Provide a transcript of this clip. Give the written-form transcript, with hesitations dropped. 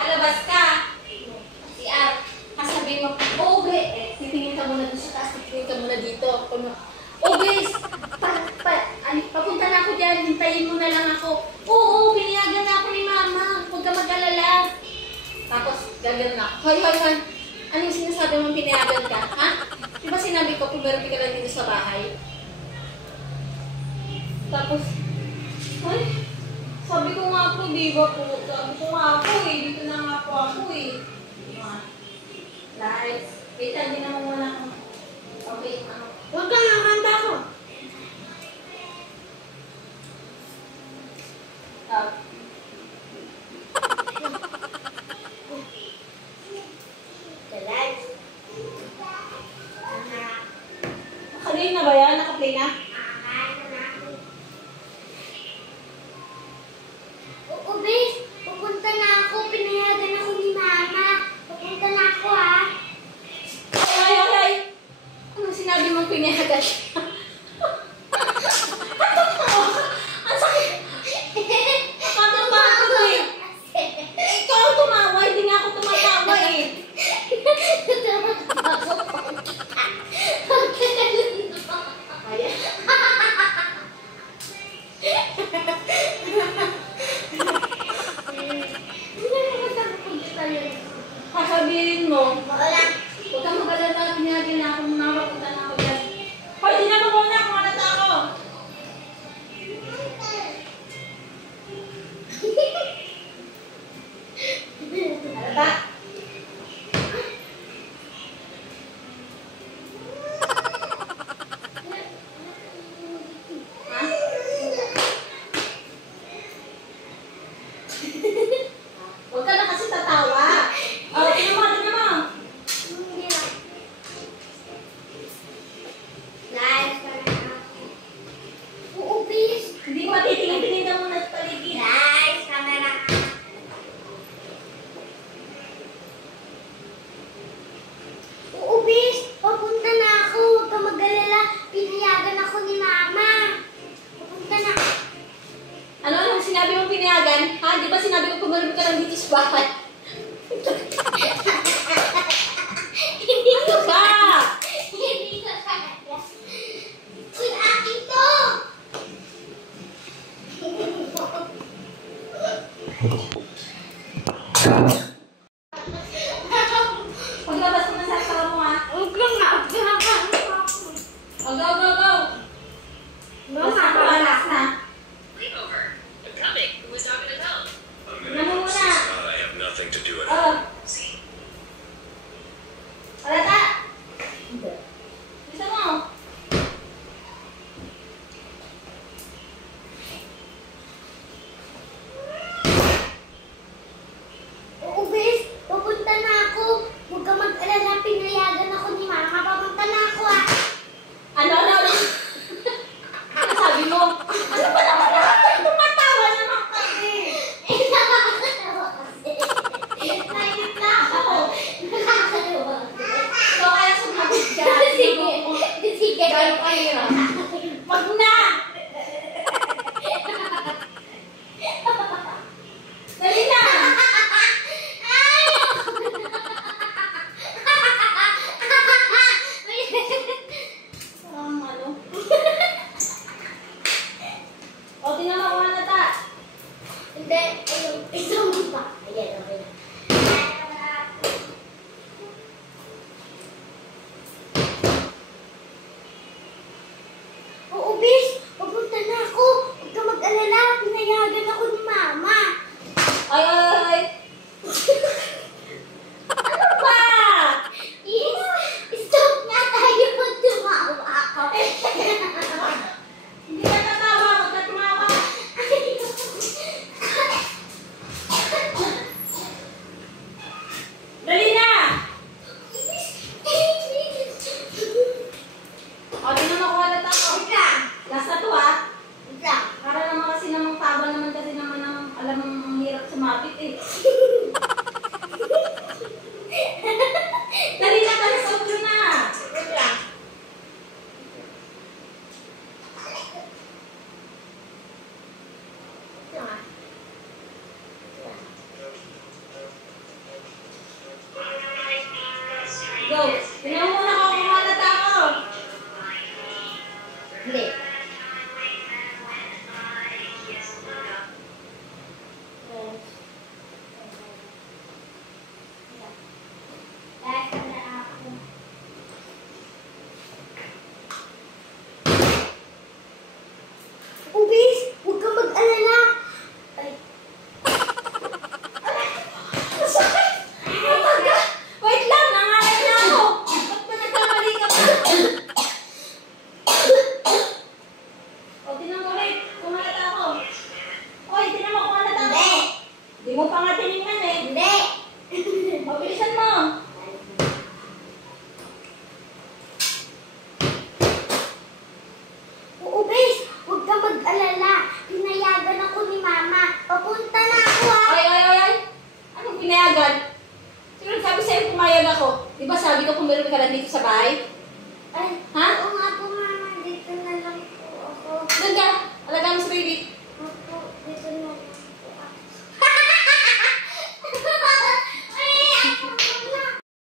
Alabas ka. CR. Kasabihin mo, oh, titingin ka muna doon sa taas, titingin ka muna dito. Oh, guys, papunta na ako dyan, hintayin mo na lang ako. Oo, pinayagan na ako ni Mama. Huwag ka mag-alala. Tapos, gagano na ako. Hoy. Anong sinasabi mong pinayagan ka? Ha? Di ba sinabi ko, pumirapin ka lang dito sa bahay? Tapos, ay, sabi ko nga po, di ba po? Sabi ko nga po dito na nga po ako Lights. Wait, hindi naman muna ako. Okay, huwag kang nakanta ko. Naka-play na ba yan? Naka-play na? Pupunta na ako. Pinayagan ako ni Mama. Pupunta na ako, ha? Ay. Anong sinabi mong pinayagan? Ang sakit. Tumawa ako eh. Ikaw ang tumawa. Hindi nga ako tumatawa eh. Sabihin mo, huwag kang mag-alala, pinagin na ako, mapunta na ako dyan. Hoy, di na mo muna, kumalata ako. Alata? Ha? Huwag ka na kasi tatawa. Tingnan mo. Hindi ko matitingin ka muna sa paligid. Guys, camera. Bis, papunta na ako. Huwag ka mag-alala. Pinayagan ako ni Mama. Papunta na. Ano sinabi mong pinayagan? Ha? Di ba sinabi ko pumarami ka lang dito sa bahay? Ano ba? Hindi ka kaya. Uy, akin to! Paglabas mo na sa sala mo ha? Huwag lang nga. Oh, go! Basta ako, alas na. Sleepover. I'm coming. Who was talking to tell? Namu muna. I have nothing to do at all. See? Alata! Bisa mo? Bis, papunta na ako. Huwag ka mag-alala. Pinayagan ako ni Mama. Papunta na ako, ha? Ano? Ano sabi mo? Ano ba naman tumatawa naman kasi? Nakakatawa kasi. Naiit na ako. Nakakatawa kasi. So, kaya sumagot ka. Sige. Gano'n kayo. Wag na! Dali na! Ano? O, tingnan mo kung ano ta. Hindi. Isang pa. Ayan, okay na. Di mo pa nga tinignan eh. Hindi. Mabilisan mo. Oo, bes. Huwag ka mag-alala. Pinayagan ako ni Mama. Papunta na ako, ha? Ay. Anong pinayagan? Sino sabi sa'yo pumayag ako? Di ba sabi ko kung meron ka lang dito sa bahay?